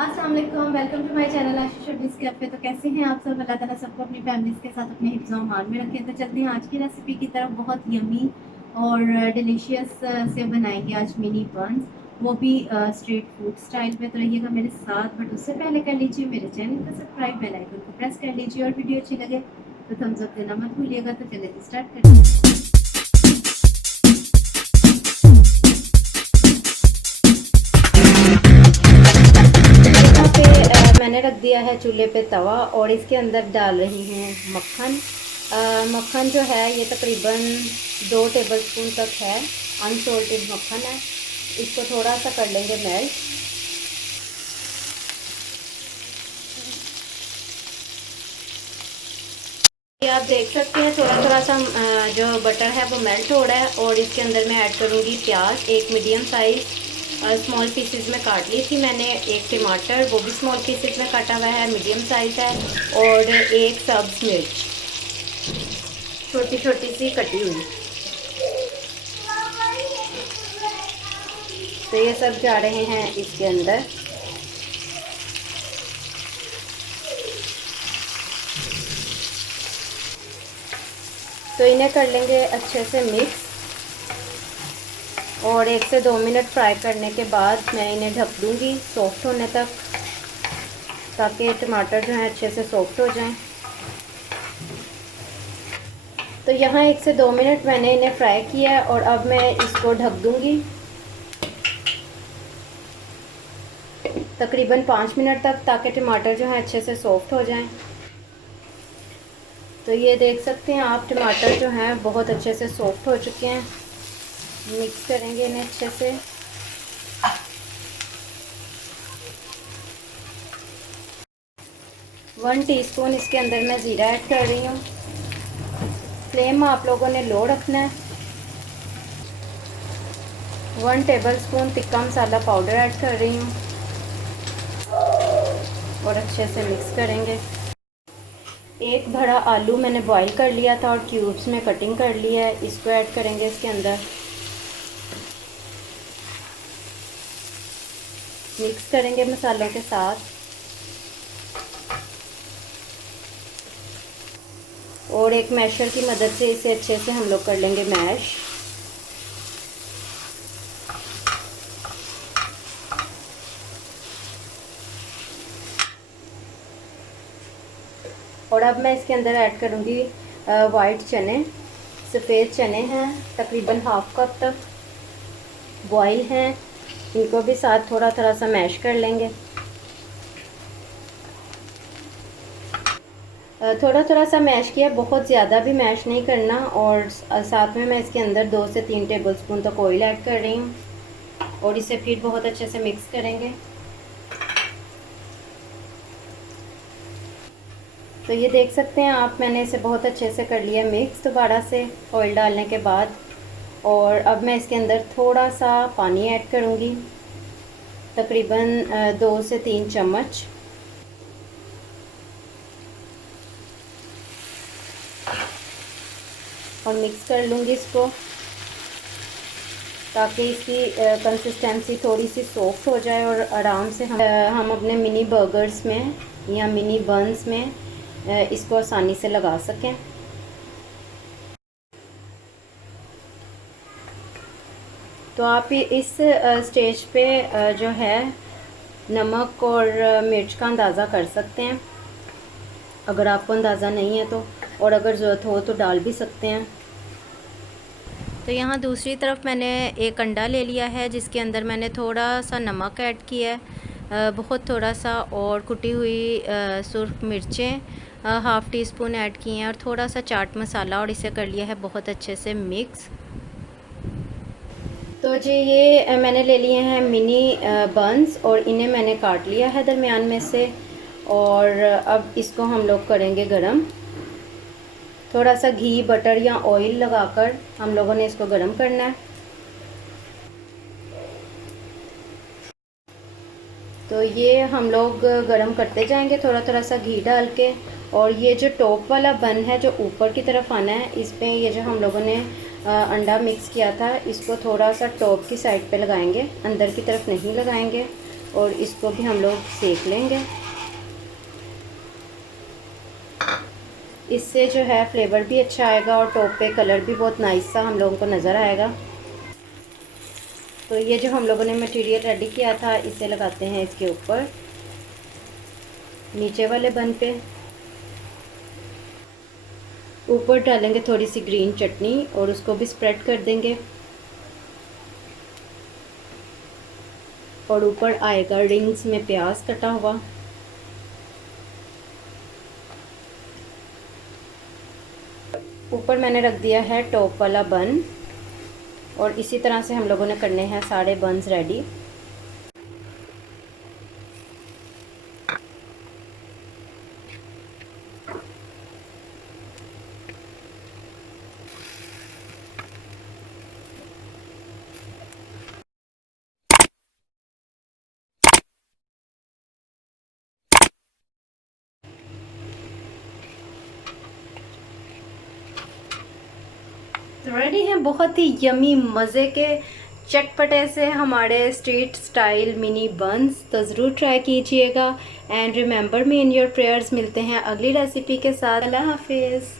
अस्सलाम वालेकुम, welcome to my channel Ashish showbiz cafe. तो कैसे हैं आप सब? अल्लाह ताला सबको अपनी फैमिलीज़ के साथ अपने हिफ्ज़ और अमान में रखें। तो चलते हैं आज की रेसिपी की तरफ। बहुत यमी और डिलीशियस से बनाएंगे आज मिनी बन्स, वो भी स्ट्रीट फूड स्टाइल में। तो रहिएगा मेरे साथ, बट उससे पहले कर लीजिए मेरे चैनल को सब्सक्राइब, बेल आइकन को प्रेस कर लीजिए और वीडियो अच्छी लगे तो थम्स अप देना मत भूलिएगा। तो चलिए स्टार्ट करते हैं। मैंने रख दिया है चूल्हे पे तवा और इसके अंदर डाल रही हूँ मक्खन। मक्खन जो है ये तकरीबन 2 टेबलस्पून तक है, अनसॉल्टेड मक्खन है। इसको थोड़ा सा कर लेंगे मेल्ट। ये आप देख सकते हैं थोड़ा थोड़ा सा जो बटर है वो मेल्ट हो रहा है और इसके अंदर मैं ऐड करूँगी प्याज, एक मीडियम साइज़ स्मॉल पीसेस में काट ली थी मैंने। एक टमाटर, वो भी स्मॉल पीसेस में काटा हुआ है, मीडियम साइज़ है। और एक सब्ज़ मिर्च छोटी छोटी सी कटी हुई। तो ये सब जा रहे हैं इसके अंदर। तो इन्हें कर लेंगे अच्छे से मिक्स और 1 से 2 मिनट फ्राई करने के बाद मैं इन्हें ढक दूँगी सॉफ्ट होने तक, ताकि टमाटर जो है अच्छे से सॉफ्ट हो जाएं। तो यहाँ 1 से 2 मिनट मैंने इन्हें फ्राई किया है और अब मैं इसको ढक दूँगी तकरीबन 5 मिनट तक, ताकि टमाटर जो है अच्छे से सॉफ्ट हो जाएं। तो ये देख सकते हैं आप, टमाटर जो हैं बहुत अच्छे से सॉफ्ट हो चुके हैं। मिक्स करेंगे इन्हें अच्छे से। वन टीस्पून इसके अंदर मैं ज़ीरा ऐड कर रही हूँ। फ्लेम आप लोगों ने लो रखना है। 1 टेबलस्पून तिक्का मसाला पाउडर ऐड कर रही हूँ और अच्छे से मिक्स करेंगे। एक बड़ा आलू मैंने बॉईल कर लिया था और क्यूब्स में कटिंग कर लिया है, इसको ऐड करेंगे इसके अंदर। मिक्स करेंगे मसालों के साथ और एक मैशर की मदद से इसे अच्छे से हम लोग कर लेंगे मैश। और अब मैं इसके अंदर ऐड करूँगी वाइट चने। सफ़ेद चने हैं, तकरीबन हाफ कप तक बॉईल हैं। इनको भी साथ थोड़ा थोड़ा सा मैश कर लेंगे। थोड़ा थोड़ा सा मैश किया, बहुत ज़्यादा भी मैश नहीं करना। और साथ में मैं इसके अंदर 2 से 3 टेबलस्पून तक ऑयल ऐड कर रही हूँ और इसे फिर बहुत अच्छे से मिक्स करेंगे। तो ये देख सकते हैं आप, मैंने इसे बहुत अच्छे से कर लिया मिक्स दोबारा से ऑयल डालने के बाद। और अब मैं इसके अंदर थोड़ा सा पानी ऐड करूँगी, तकरीबन 2 से 3 चम्मच। और मिक्स कर लूँगी इसको, ताकि इसकी कंसिस्टेंसी थोड़ी सी सॉफ्ट हो जाए और आराम से हम अपने मिनी बर्गर्स में या मिनी बन्स में इसको आसानी से लगा सकें। तो आप इस स्टेज पे जो है नमक और मिर्च का अंदाज़ा कर सकते हैं, अगर आपको अंदाज़ा नहीं है तो, और अगर ज़रूरत हो तो डाल भी सकते हैं। तो यहाँ दूसरी तरफ मैंने एक अंडा ले लिया है, जिसके अंदर मैंने थोड़ा सा नमक ऐड किया है, बहुत थोड़ा सा, और कुटी हुई सुर्ख मिर्चें हाफ़ टी स्पून ऐड किए हैं और थोड़ा सा चाट मसाला, और इसे कर लिया है बहुत अच्छे से मिक्स। तो जी ये मैंने ले लिए हैं मिनी बन्स और इन्हें मैंने काट लिया है दरमियान में से। और अब इसको हम लोग करेंगे गरम। थोड़ा सा घी, बटर या ऑयल लगाकर हम लोगों ने इसको गरम करना है। तो ये हम लोग गरम करते जाएंगे थोड़ा थोड़ा सा घी डाल के। और ये जो टॉप वाला बन है जो ऊपर की तरफ आना है, इस पर ये जो हम लोगों ने अंडा मिक्स किया था, इसको थोड़ा सा टॉप की साइड पे लगाएंगे, अंदर की तरफ नहीं लगाएंगे। और इसको भी हम लोग सेक लेंगे। इससे जो है फ्लेवर भी अच्छा आएगा और टॉप पे कलर भी बहुत नाइस सा हम लोगों को नज़र आएगा। तो ये जो हम लोगों ने मटेरियल रेडी किया था इसे लगाते हैं इसके ऊपर, नीचे वाले बन पे। ऊपर डालेंगे थोड़ी सी ग्रीन चटनी और उसको भी स्प्रेड कर देंगे। और ऊपर आएगा रिंग्स में प्याज कटा हुआ। ऊपर मैंने रख दिया है टॉप वाला बन और इसी तरह से हम लोगों ने करने हैं सारे बन्स रेडी। तो रेडी हैं बहुत ही यमी मज़े के चटपटे से हमारे स्ट्रीट स्टाइल मिनी बन्स। तो ज़रूर ट्राई कीजिएगा and remember me in your prayers. मिलते हैं अगली रेसिपी के साथ। अल्लाह हाफिज़।